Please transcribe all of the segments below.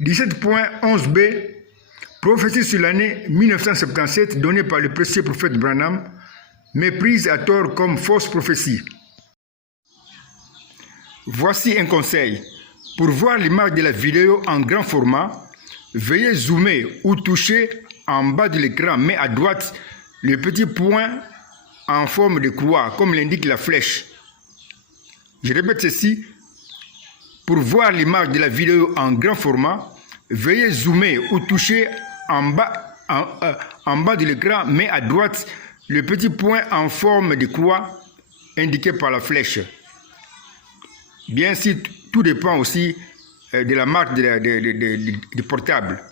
17.11b, prophétie sur l'année 1977 donnée par le précieux prophète Branham, méprise à tort comme fausse prophétie. Voici un conseil. Pour voir l'image de la vidéo en grand format, veuillez zoomer ou toucher en bas de l'écran, mais à droite, le petit point en forme de croix, comme l'indique la flèche. Je répète ceci. Pour voir l'image de la vidéo en grand format, veuillez zoomer ou toucher en bas de l'écran, mais à droite, le petit point en forme de croix indiqué par la flèche. Bien sûr, tout dépend aussi de la marque du portable.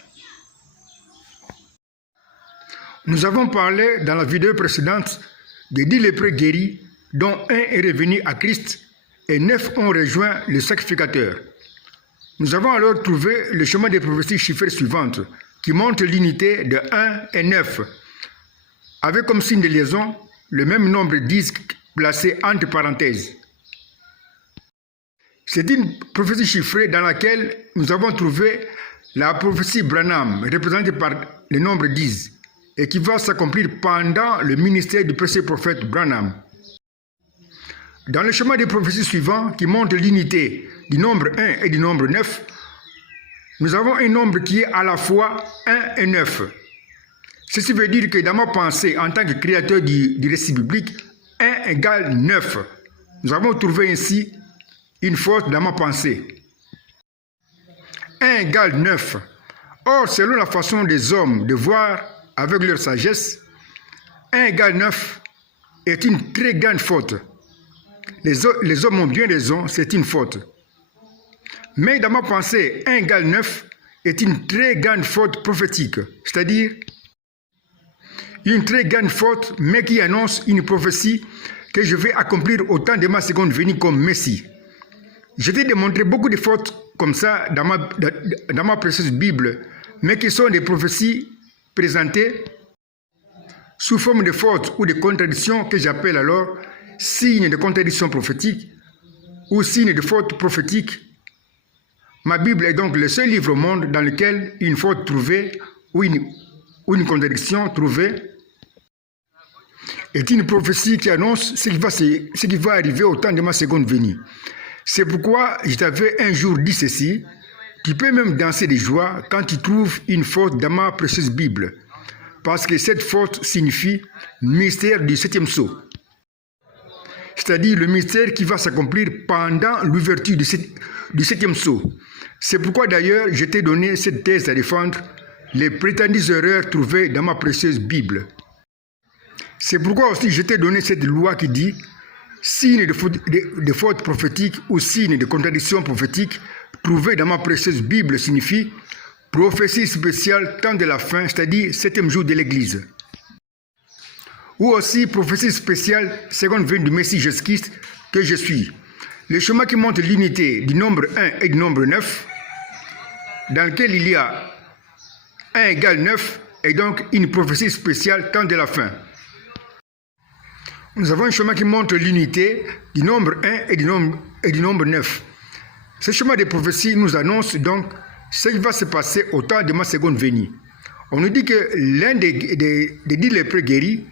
Nous avons parlé dans la vidéo précédente de 10 lépreux guéris, dont un est revenu à Christ et 9 ont rejoint le sacrificateur. Nous avons alors trouvé le chemin des prophéties chiffrées suivantes, qui montre l'unité de 1 et 9, avec comme signe de liaison le même nombre 10 placé entre parenthèses. C'est une prophétie chiffrée dans laquelle nous avons trouvé la prophétie Branham, représentée par le nombre 10, et qui va s'accomplir pendant le ministère du précieux prophète Branham. Dans le schéma des prophéties suivant, qui montre l'unité du nombre 1 et du nombre 9, nous avons un nombre qui est à la fois 1 et 9. Ceci veut dire que dans ma pensée, en tant que créateur du récit biblique, 1 égale 9. Nous avons trouvé ainsi une faute dans ma pensée. 1 égale 9. Or, selon la façon des hommes de voir avec leur sagesse, 1 égale 9 est une très grande faute. Les hommes ont bien raison, c'est une faute. Mais dans ma pensée, 1 égale 9 est une très grande faute prophétique, c'est-à-dire une très grande faute, mais qui annonce une prophétie que je vais accomplir au temps de ma seconde venue comme Messie. Je t'ai démontré beaucoup de fautes comme ça dans ma précieuse Bible, mais qui sont des prophéties présentées sous forme de fautes ou de contradictions que j'appelle alors signes de contradiction prophétique ou signes de faute prophétique. Ma Bible est donc le seul livre au monde dans lequel une faute trouvée ou une contradiction trouvée est une prophétie qui annonce ce qui va arriver au temps de ma seconde venue. C'est pourquoi je t'avais un jour dit ceci: tu peux même danser de joie quand tu trouves une faute dans ma précieuse Bible, parce que cette faute signifie mystère du 7e sceau, c'est-à-dire le mystère qui va s'accomplir pendant l'ouverture du 7e sceau. C'est pourquoi d'ailleurs je t'ai donné cette thèse à défendre, les prétendues erreurs trouvées dans ma précieuse Bible. C'est pourquoi aussi je t'ai donné cette loi qui dit signe de faute prophétique ou signe de contradiction prophétique trouvé dans ma précieuse Bible signifie prophétie spéciale temps de la fin, c'est-à-dire 7e jour de l'Église. Ou aussi prophétie spéciale seconde venue du Messie Jésus-Christ que je suis. Le chemin qui montre l'unité du nombre 1 et du nombre 9, dans lequel il y a 1 égale 9, est donc une prophétie spéciale temps de la fin. Nous avons un chemin qui montre l'unité du nombre 1 et du nombre 9. Ce chemin de prophétie nous annonce donc ce qui va se passer au temps de ma seconde venue. On nous dit que l'un des 10 lépreux guéris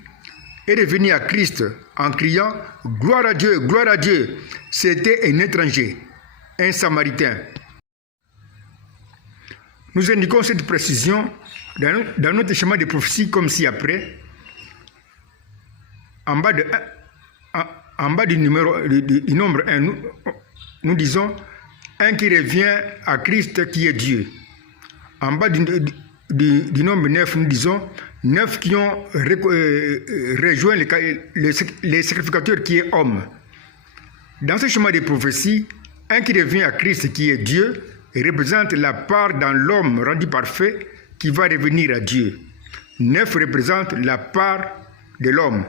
est revenu à Christ en criant « Gloire à Dieu, gloire à Dieu !» C'était un étranger, un Samaritain. Nous indiquons cette précision dans notre schéma de prophétie comme ci-après. En bas du nombre 1, nous disons un qui revient à Christ qui est Dieu. En bas du nombre 9, nous disons 9 qui ont rejoint les sacrificateurs qui est homme. Dans ce chemin de prophétie, un qui revient à Christ qui est Dieu représente la part dans l'homme rendu parfait qui va revenir à Dieu. 9 représente la part de l'homme.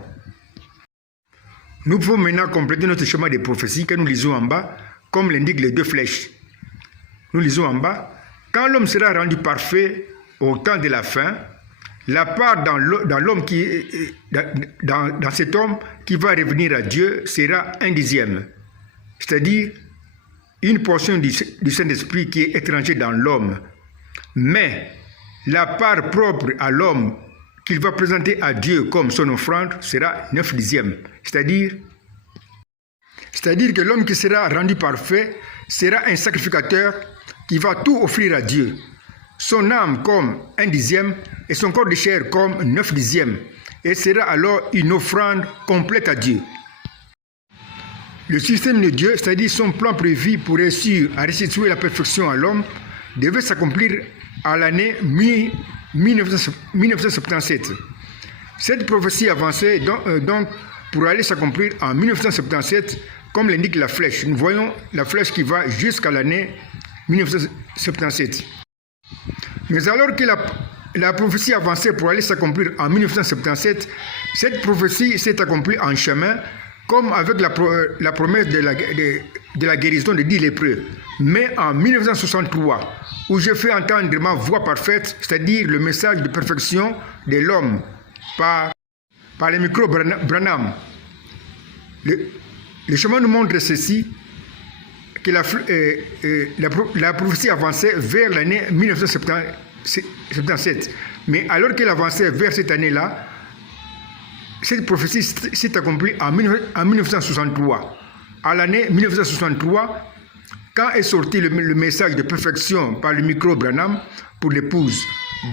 Nous pouvons maintenant compléter notre schéma de prophétie que nous lisons en bas, comme l'indiquent les deux flèches. Nous lisons en bas, quand l'homme sera rendu parfait au temps de la fin, la part dans l'homme dans cet homme qui va revenir à Dieu sera 1/10, c'est-à-dire une portion du Saint-Esprit qui est étranger dans l'homme, Mais la part propre à l'homme qu'il va présenter à Dieu comme son offrande sera 9 dixièmes. C'est-à-dire que l'homme qui sera rendu parfait sera un sacrificateur qui va tout offrir à Dieu. Son âme comme 1 dixième et son corps de chair comme 9 dixièmes. Et sera alors une offrande complète à Dieu. Le système de Dieu, c'est-à-dire son plan prévu pour réussir à restituer la perfection à l'homme, devait s'accomplir à l'année 1977. Cette prophétie avançait donc pour aller s'accomplir en 1977, comme l'indique la flèche. Nous voyons la flèche qui va jusqu'à l'année 1977. Mais alors que la prophétie avançait pour aller s'accomplir en 1977, cette prophétie s'est accomplie en chemin, comme avec la promesse de la guérison de 10 lépreux. Mais en 1963, où je fais entendre ma voix parfaite, c'est-à-dire le message de perfection de l'homme par le micro Branham. Le chemin nous montre ceci, que la prophétie avançait vers l'année 1977. Mais alors qu'elle avançait vers cette année-là, cette prophétie s'est accomplie en 1963. À l'année 1963, quand est sorti le message de perfection par le micro Branham pour l'épouse,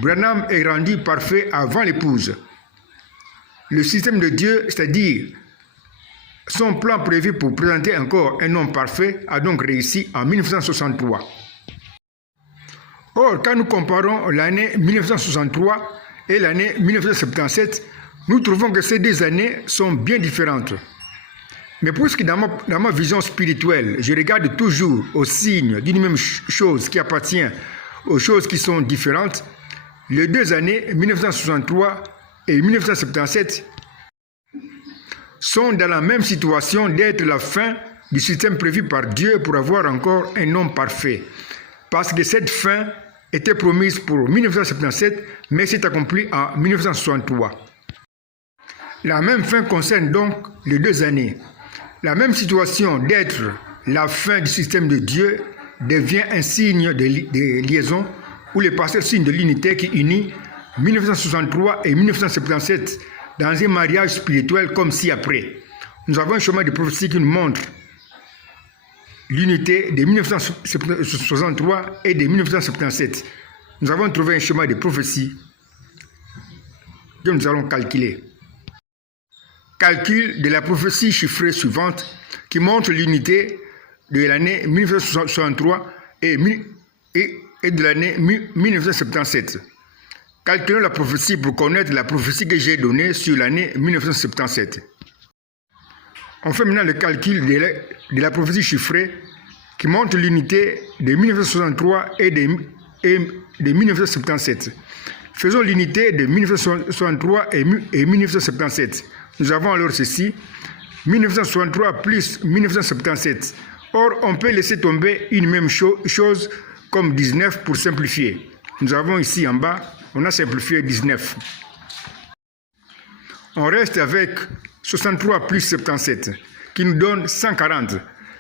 Branham est rendu parfait avant l'épouse. Le système de Dieu, c'est-à-dire son plan prévu pour présenter encore un homme parfait, a donc réussi en 1963. Or, quand nous comparons l'année 1963 et l'année 1977, nous trouvons que ces deux années sont bien différentes. Mais puisque dans ma vision spirituelle, je regarde toujours aux signes d'une même chose qui appartient aux choses qui sont différentes, les deux années 1963 et 1977 sont dans la même situation d'être la fin du système prévu par Dieu pour avoir encore un homme parfait. Parce que cette fin était promise pour 1977, mais s'est accomplie en 1963. La même fin concerne donc les deux années. La même situation d'être la fin du système de Dieu devient un signe de liaison où les pasteurs signent de l'unité qui unit 1963 et 1977 dans un mariage spirituel comme ci-après. Nous avons un chemin de prophétie qui nous montre l'unité de 1963 et de 1977. Nous avons trouvé un chemin de prophétie que nous allons calculer. Calcul de la prophétie chiffrée suivante qui montre l'unité de l'année 1963 et de l'année 1977. Calculons la prophétie pour connaître la prophétie que j'ai donnée sur l'année 1977. On fait maintenant le calcul de la prophétie chiffrée qui montre l'unité de 1963 et de 1977. Faisons l'unité de 1963 et 1977. Nous avons alors ceci, 1963 plus 1977. Or, on peut laisser tomber une même chose comme 19 pour simplifier. Nous avons ici en bas, on a simplifié 19. On reste avec 63 plus 77, qui nous donne 140,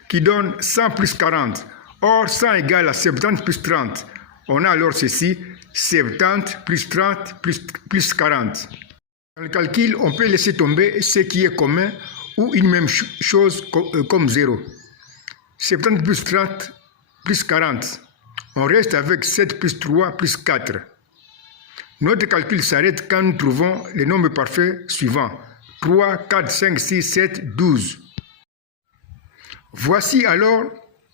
qui donne 100 plus 40. Or, 100 égale à 70 plus 30. On a alors ceci, 70 plus 30 plus 40. Dans le calcul, on peut laisser tomber ce qui est commun ou une même chose comme 0. 70 plus 30 plus 40. On reste avec 7 plus 3 plus 4. Notre calcul s'arrête quand nous trouvons les nombres parfaits suivants. 3, 4, 5, 6, 7, 12. Voici alors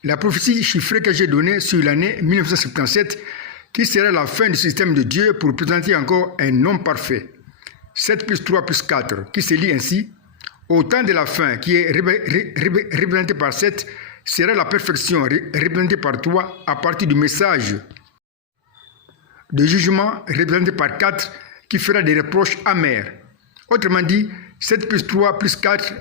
la prophétie chiffrée que j'ai donnée sur l'année 1977, qui sera la fin du système de Dieu pour présenter encore un homme parfait. 7 plus 3 plus 4, qui se lit ainsi. Au temps de la fin, qui est représentée par 7, sera la perfection représentée par 3 à partir du message de jugement représenté par 4, qui fera des reproches amers. Autrement dit, 7 plus 3 plus 4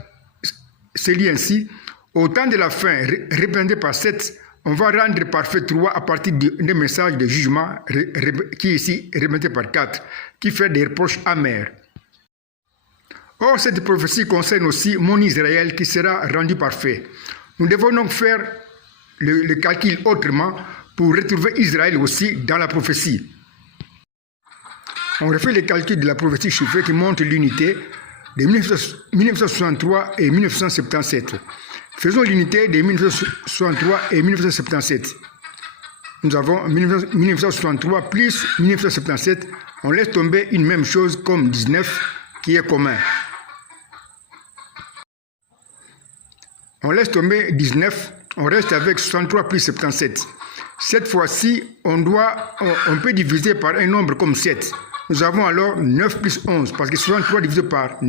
se lit ainsi. Au temps de la fin, représenté par 7, on va rendre parfait 3 à partir d'un message de jugement qui est ici représenté par 4, qui fait des reproches amers. Or, cette prophétie concerne aussi mon Israël qui sera rendu parfait. Nous devons donc faire le calcul autrement pour retrouver Israël aussi dans la prophétie. On refait les calculs de la prophétie chiffrée qui montre l'unité de 1963 et 1977. Faisons l'unité de 1963 et 1977. Nous avons 1963 plus 1977. On laisse tomber une même chose comme 19 qui est commun. On laisse tomber 19, on reste avec 63 plus 77. Cette fois-ci, on peut diviser par un nombre comme 7. Nous avons alors 9 plus 11, parce que 63 divisé par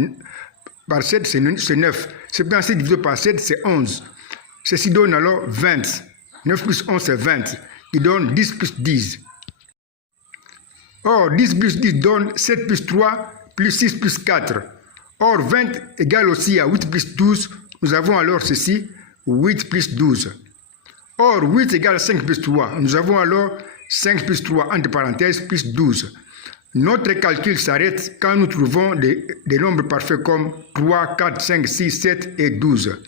7, c'est 9. 77 divisé par 7, c'est 11. Ceci donne alors 20. 9 plus 11, c'est 20, qui donne 10 plus 10. Or, 10 plus 10 donne 7 plus 3, plus 6 plus 4. Or, 20 égale aussi à 8 plus 12. Nous avons alors ceci, 8 plus 12. Or, 8 égale 5 plus 3. Nous avons alors 5 plus 3, entre parenthèses, plus 12. Notre calcul s'arrête quand nous trouvons des nombres parfaits comme 3, 4, 5, 6, 7 et 12.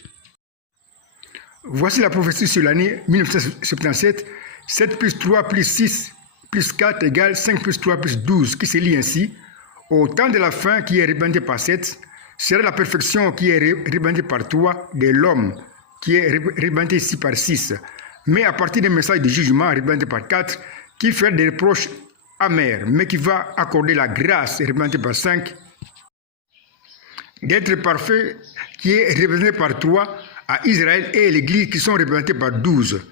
Voici la prophétie sur l'année 1977. 7 plus 3 plus 6 plus 4 égale 5 plus 3 plus 12, qui se lit ainsi. Au temps de la fin qui est représenté par 7, sera la perfection qui est représentée par 3 de l'homme, qui est représentée ici par 6. Mais à partir d'un message de jugement représenté par 4, qui fait des reproches amers, mais qui va accorder la grâce représentée par 5, d'être parfait, qui est représenté par 3, à Israël et l'Église qui sont représentés par 12.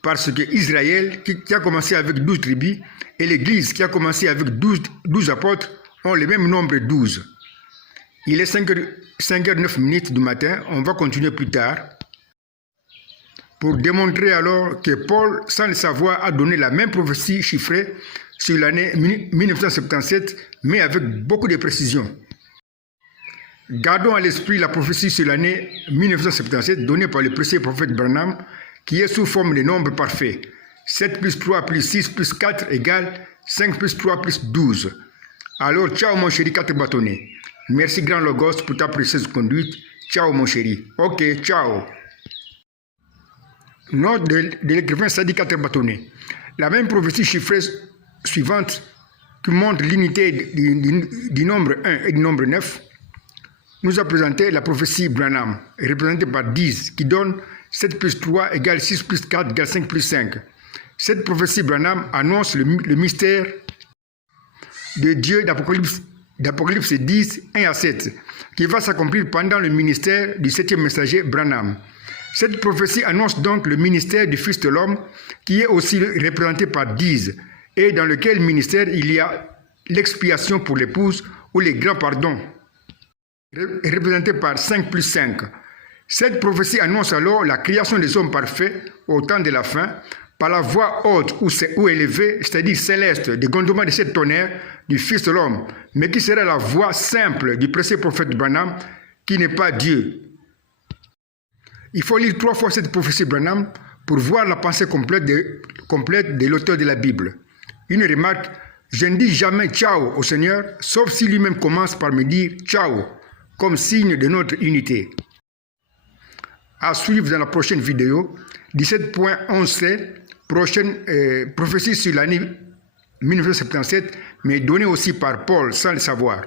Parce que Israël, qui a commencé avec 12 tribus, et l'Église qui a commencé avec 12 apôtres, ont le même nombre 12. Il est 5h09 du matin, on va continuer plus tard, pour démontrer alors que Paul, sans le savoir, a donné la même prophétie chiffrée sur l'année 1977, mais avec beaucoup de précision. Gardons à l'esprit la prophétie sur l'année 1977 donnée par le précieux prophète Branham, qui est sous forme de nombres parfaits. 7 plus 3 plus 6 plus 4 égale 5 plus 3 plus 12. Alors, ciao mon chéri 4 bâtonnets. Merci grand Logos pour ta précieuse conduite. Ciao mon chéri. Ok, ciao. Note de l'écrivain Sadi 4 bâtonnets. La même prophétie chiffrée suivante qui montre l'unité du nombre 1 et du nombre 9 nous a présenté la prophétie Branham, représentée par 10, qui donne 7 plus 3 égale 6 plus 4 égale 5 plus 5. Cette prophétie Branham annonce le mystère de Dieu d'Apocalypse 10, 1 à 7, qui va s'accomplir pendant le ministère du 7e messager Branham. Cette prophétie annonce donc le ministère du Fils de l'homme, qui est aussi représenté par 10, et dans lequel ministère il y a l'expiation pour l'épouse ou les grands pardons, représenté par 5 plus 5. Cette prophétie annonce alors la création des hommes parfaits au temps de la fin, par la voix haute ou élevée, c'est-à-dire céleste, des grondements de cette tonnerre du Fils de l'homme, mais qui sera la voix simple du précieux prophète Branham, qui n'est pas Dieu. Il faut lire 3 fois cette prophétie Branham pour voir la pensée complète de l'auteur de la Bible. Une remarque, je ne dis jamais ciao au Seigneur, sauf si lui-même commence par me dire ciao, comme signe de notre unité. À suivre dans la prochaine vidéo, 17.11c, prochaine prophétie sur l'année 1977, mais donnée aussi par Paul sans le savoir.